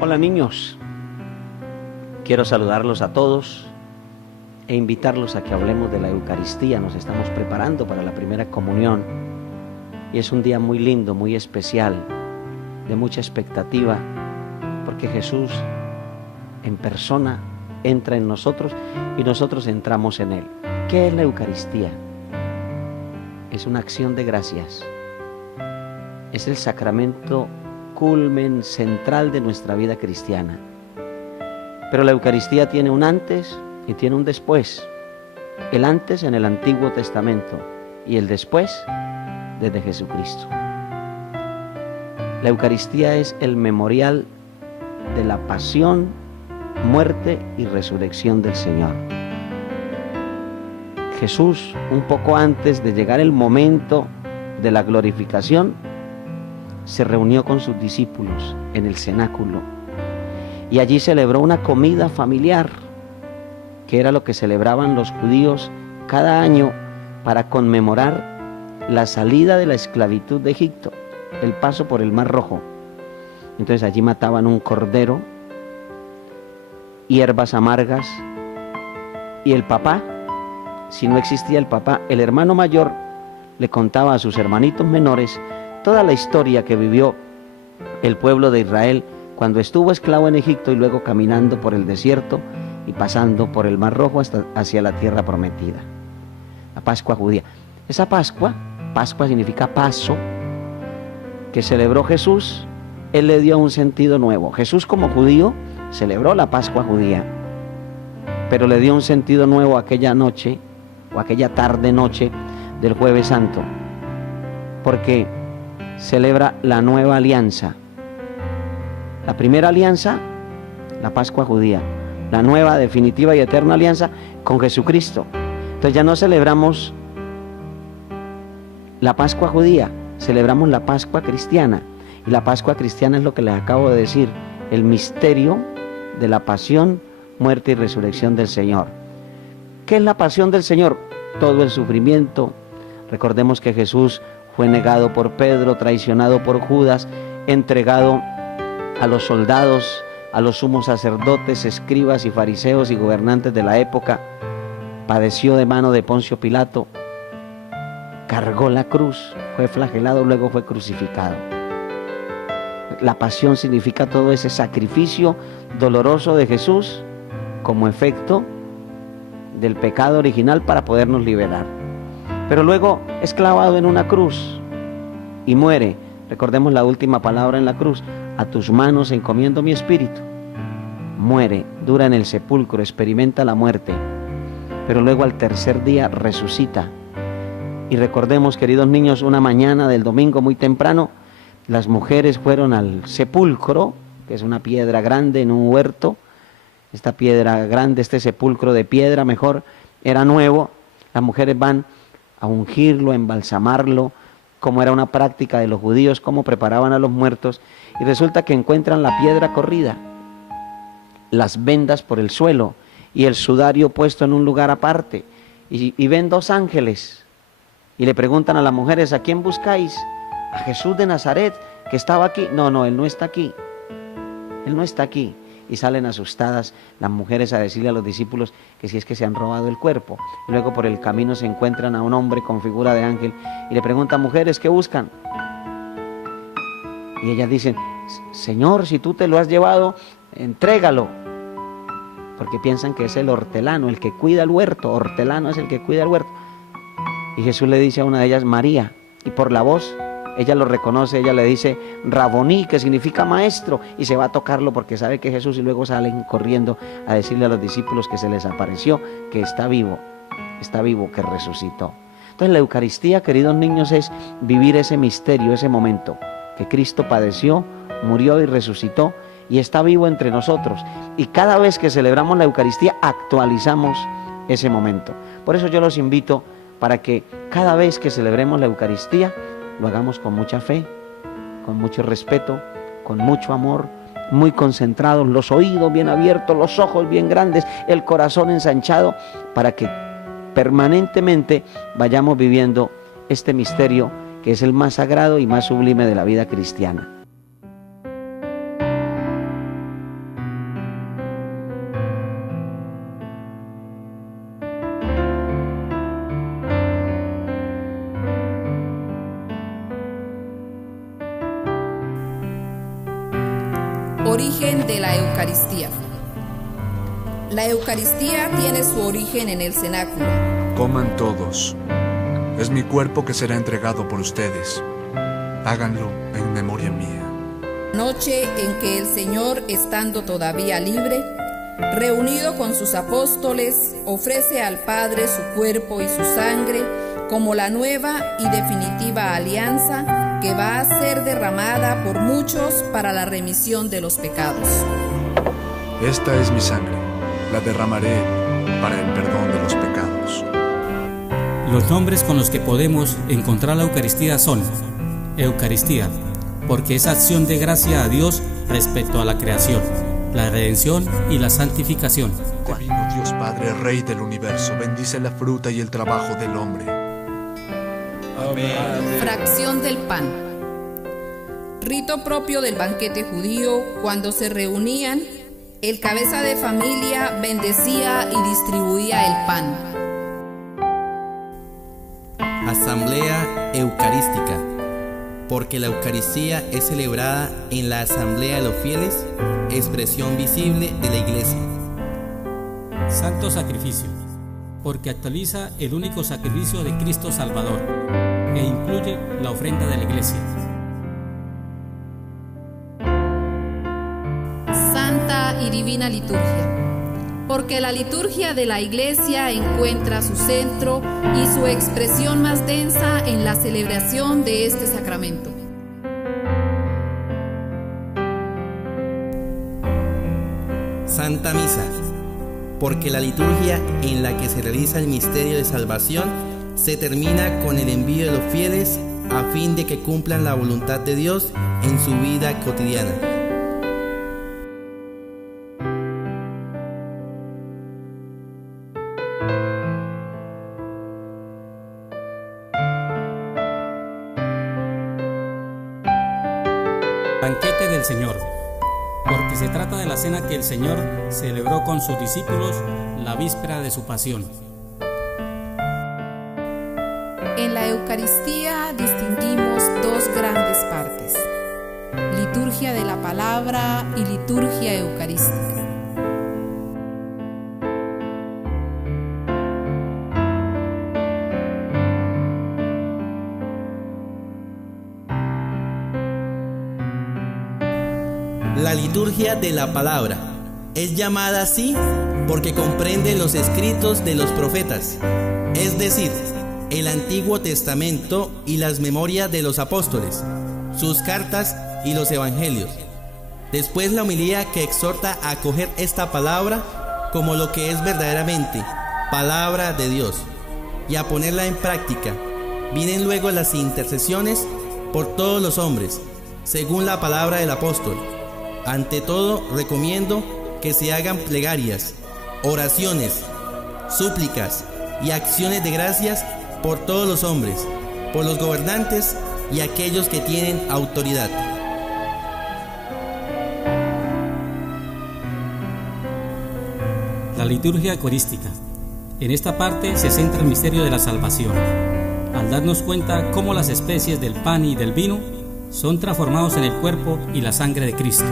Hola niños, quiero saludarlos a todos e invitarlos a que hablemos de la Eucaristía. Nos estamos preparando para la primera comunión y es un día muy lindo, muy especial, de mucha expectativa, porque Jesús en persona entra en nosotros y nosotros entramos en Él. ¿Qué es la Eucaristía? Es una acción de gracias, es el sacramento culmen central de nuestra vida cristiana. Pero la Eucaristía tiene un antes y tiene un después. El antes en el Antiguo Testamento y el después desde Jesucristo. La Eucaristía es el memorial de la pasión, muerte y resurrección del Señor. Jesús, un poco antes de llegar el momento de la glorificación, se reunió con sus discípulos en el cenáculo y allí celebró una comida familiar, que era lo que celebraban los judíos cada año para conmemorar la salida de la esclavitud de Egipto, el paso por el Mar Rojo. Entonces allí mataban un cordero, hierbas amargas, y el papá, si no existía el papá, el hermano mayor le contaba a sus hermanitos menores toda la historia que vivió el pueblo de Israel cuando estuvo esclavo en Egipto y luego caminando por el desierto y pasando por el Mar Rojo hasta hacia la tierra prometida. La Pascua judía. Esa Pascua significa paso, que celebró Jesús. Él le dio un sentido nuevo. Jesús como judío celebró la Pascua judía, pero le dio un sentido nuevo aquella noche o aquella tarde noche del Jueves Santo, porque celebra la nueva alianza. La primera alianza, la Pascua judía. La nueva, definitiva y eterna alianza con Jesucristo. Entonces ya no celebramos la Pascua judía, celebramos la Pascua cristiana. Y la Pascua cristiana es lo que les acabo de decir, el misterio de la pasión, muerte y resurrección del Señor. ¿Qué es la pasión del Señor? Todo el sufrimiento. Recordemos que Jesús fue negado por Pedro, traicionado por Judas, entregado a los soldados, a los sumos sacerdotes, escribas y fariseos y gobernantes de la época, padeció de mano de Poncio Pilato, cargó la cruz, fue flagelado, luego fue crucificado. La pasión significa todo ese sacrificio doloroso de Jesús como efecto del pecado original para podernos liberar. Pero luego es clavado en una cruz y muere. Recordemos la última palabra en la cruz: a tus manos encomiendo mi espíritu. Muere, dura en el sepulcro, experimenta la muerte, pero luego al tercer día resucita. Y recordemos, queridos niños, una mañana del domingo muy temprano, las mujeres fueron al sepulcro, que es una piedra grande en un huerto. Esta piedra grande, este sepulcro de piedra mejor, era nuevo. Las mujeres van a ungirlo, a embalsamarlo, como era una práctica de los judíos, cómo preparaban a los muertos, y resulta que encuentran la piedra corrida, las vendas por el suelo y el sudario puesto en un lugar aparte, y ven dos ángeles y le preguntan a las mujeres: ¿a quién buscáis? A Jesús de Nazaret, que estaba aquí. No, Él no está aquí, Él no está aquí. Y salen asustadas las mujeres a decirle a los discípulos que si es que se han robado el cuerpo. Y luego por el camino se encuentran a un hombre con figura de ángel y le preguntan: mujeres, ¿qué buscan? Y ellas dicen: Señor, si tú te lo has llevado, entrégalo. Porque piensan que es el hortelano, el que cuida el huerto. Hortelano es el que cuida el huerto. Y Jesús le dice a una de ellas: María. Y por la voz ella lo reconoce, ella le dice Raboní, que significa maestro, y se va a tocarlo porque sabe que es Jesús, y luego salen corriendo a decirle a los discípulos que se les apareció, que está vivo, que resucitó. Entonces la Eucaristía, queridos niños, es vivir ese misterio, ese momento, que Cristo padeció, murió y resucitó, y está vivo entre nosotros. Y cada vez que celebramos la Eucaristía, actualizamos ese momento. Por eso yo los invito para que cada vez que celebremos la Eucaristía, lo hagamos con mucha fe, con mucho respeto, con mucho amor, muy concentrados, los oídos bien abiertos, los ojos bien grandes, el corazón ensanchado, para que permanentemente vayamos viviendo este misterio que es el más sagrado y más sublime de la vida cristiana. Origen de la Eucaristía. La Eucaristía tiene su origen en el cenáculo. Coman todos. Es mi cuerpo que será entregado por ustedes. Háganlo en memoria mía. Noche en que el Señor, estando todavía libre, reunido con sus apóstoles, ofrece al Padre su cuerpo y su sangre como la nueva y definitiva alianza que va a ser derramada por muchos para la remisión de los pecados. Esta es mi sangre, la derramaré para el perdón de los pecados. Los nombres con los que podemos encontrar la Eucaristía son: Eucaristía, porque es acción de gracia a Dios respecto a la creación, la redención y la santificación. Divino Dios Padre, Rey del universo, bendice la fruta y el trabajo del hombre. Amén. Fracción del pan. Rito propio del banquete judío: cuando se reunían, el cabeza de familia bendecía y distribuía el pan. Asamblea Eucarística, porque la Eucaristía es celebrada en la asamblea de los fieles, expresión visible de la Iglesia. Santo Sacrificio, porque actualiza el único sacrificio de Cristo Salvador e incluye la ofrenda de la Iglesia. Santa y divina liturgia, porque la liturgia de la Iglesia encuentra su centro y su expresión más densa en la celebración de este sacramento. Santa Misa, porque la liturgia en la que se realiza el misterio de salvación se termina con el envío de los fieles a fin de que cumplan la voluntad de Dios en su vida cotidiana. Banquete del Señor, porque se trata de la cena que el Señor celebró con sus discípulos la víspera de su pasión. En la Eucaristía distinguimos dos grandes partes: liturgia de la palabra y liturgia eucarística. La liturgia de la palabra es llamada así porque comprende los escritos de los profetas, es decir, el Antiguo Testamento y las memorias de los apóstoles, sus cartas y los evangelios. Después la homilía que exhorta a acoger esta palabra como lo que es verdaderamente palabra de Dios y a ponerla en práctica. Vienen luego las intercesiones por todos los hombres, según la palabra del apóstol. Ante todo, recomiendo que se hagan plegarias, oraciones, súplicas y acciones de gracias por todos los hombres, por los gobernantes y aquellos que tienen autoridad. La liturgia eucarística. En esta parte se centra el misterio de la salvación, al darnos cuenta cómo las especies del pan y del vino son transformados en el cuerpo y la sangre de Cristo.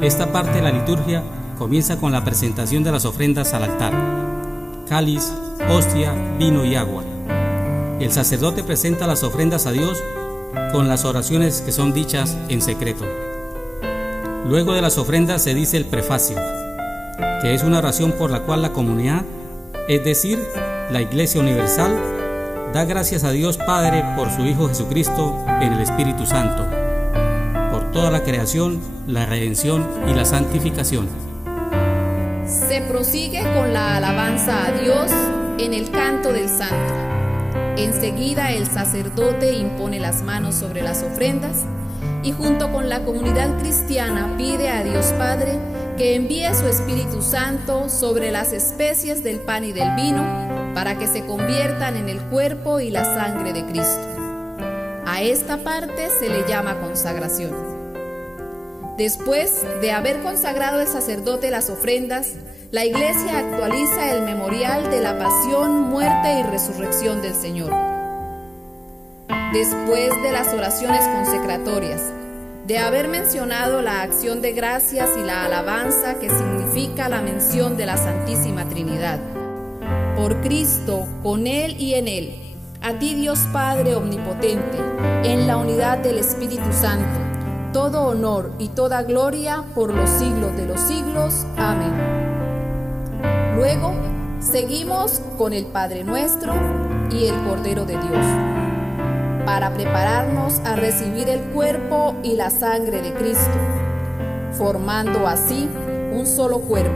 Esta parte de la liturgia comienza con la presentación de las ofrendas al altar: cáliz, hostia, vino y agua. El sacerdote presenta las ofrendas a Dios con las oraciones que son dichas en secreto. Luego de las ofrendas se dice el prefacio, que es una oración por la cual la comunidad, es decir, la Iglesia Universal, da gracias a Dios Padre por su Hijo Jesucristo en el Espíritu Santo, por toda la creación, la redención y la santificación. Se prosigue con la alabanza a Dios en el canto del Santo. Enseguida el sacerdote impone las manos sobre las ofrendas y junto con la comunidad cristiana pide a Dios Padre que envíe su Espíritu Santo sobre las especies del pan y del vino para que se conviertan en el cuerpo y la sangre de Cristo. A esta parte se le llama consagración. Después de haber consagrado el sacerdote las ofrendas, la Iglesia actualiza el memorial de la pasión, muerte y resurrección del Señor. Después de las oraciones consecratorias, de haber mencionado la acción de gracias y la alabanza que significa la mención de la Santísima Trinidad. Por Cristo, con Él y en Él, a ti Dios Padre Omnipotente, en la unidad del Espíritu Santo, todo honor y toda gloria por los siglos de los siglos. Amén. Luego, seguimos con el Padre Nuestro y el Cordero de Dios, para prepararnos a recibir el cuerpo y la sangre de Cristo, formando así un solo cuerpo,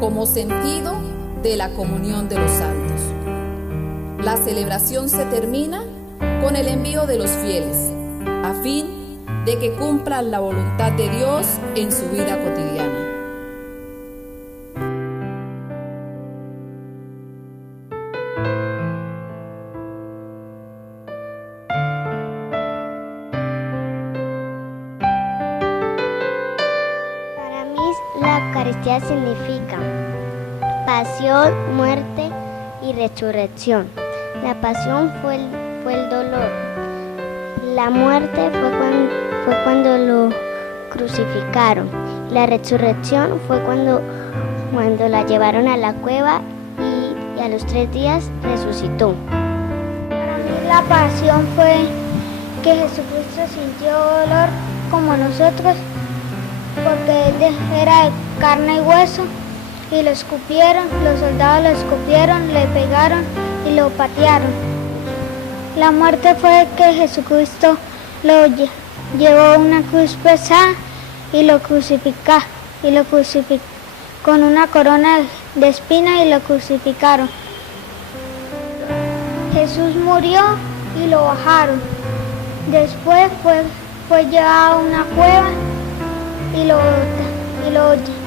como sentido de la comunión de los santos. La celebración se termina con el envío de los fieles, a fin de que cumplan la voluntad de Dios en su vida cotidiana. La Eucaristía significa pasión, muerte y resurrección. La pasión fue el dolor. La muerte fue cuando lo crucificaron. La resurrección fue cuando la llevaron a la cueva y a los 3 días resucitó. Para mí la pasión fue que Jesucristo sintió dolor como nosotros, porque era de carne y hueso, y lo escupieron, los soldados lo escupieron, le pegaron y lo patearon. La muerte fue que Jesucristo lo llevó una cruz pesada y lo crucificó con una corona de espinas y lo crucificaron. Jesús murió y lo bajaron. Después fue llevado a una cueva y lo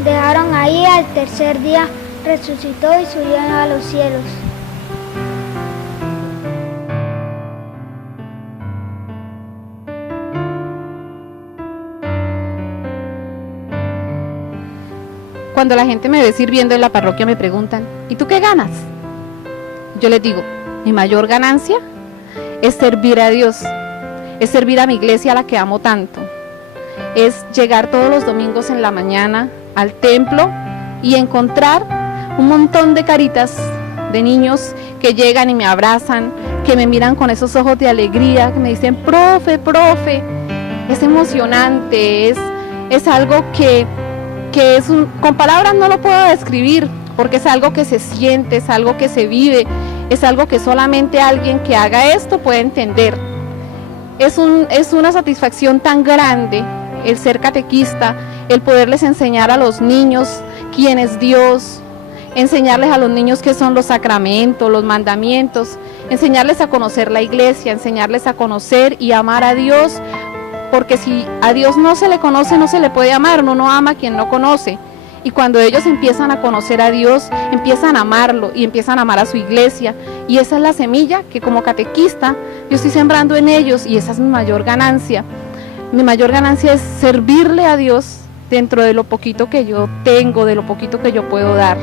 dejaron ahí. Al tercer día resucitó y subió a los cielos. Cuando la gente me ve sirviendo en la parroquia me preguntan, ¿y tú qué ganas? Yo les digo, mi mayor ganancia es servir a Dios, es servir a mi iglesia a la que amo tanto. Es llegar todos los domingos en la mañana al templo y encontrar un montón de caritas de niños que llegan y me abrazan, que me miran con esos ojos de alegría, que me dicen, profe, profe. Es emocionante, es algo que con palabras no lo puedo describir, porque es algo que se siente, es algo que se vive, es algo que solamente alguien que haga esto puede entender. Es una satisfacción tan grande el ser catequista, el poderles enseñar a los niños quién es Dios, enseñarles a los niños qué son los sacramentos, los mandamientos, enseñarles a conocer la iglesia, enseñarles a conocer y amar a Dios, porque si a Dios no se le conoce, no se le puede amar, uno no ama a quien no conoce. Y cuando ellos empiezan a conocer a Dios, empiezan a amarlo y empiezan a amar a su iglesia. Y esa es la semilla que como catequista yo estoy sembrando en ellos, y esa es mi mayor ganancia. Mi mayor ganancia es servirle a Dios dentro de lo poquito que yo tengo, de lo poquito que yo puedo dar.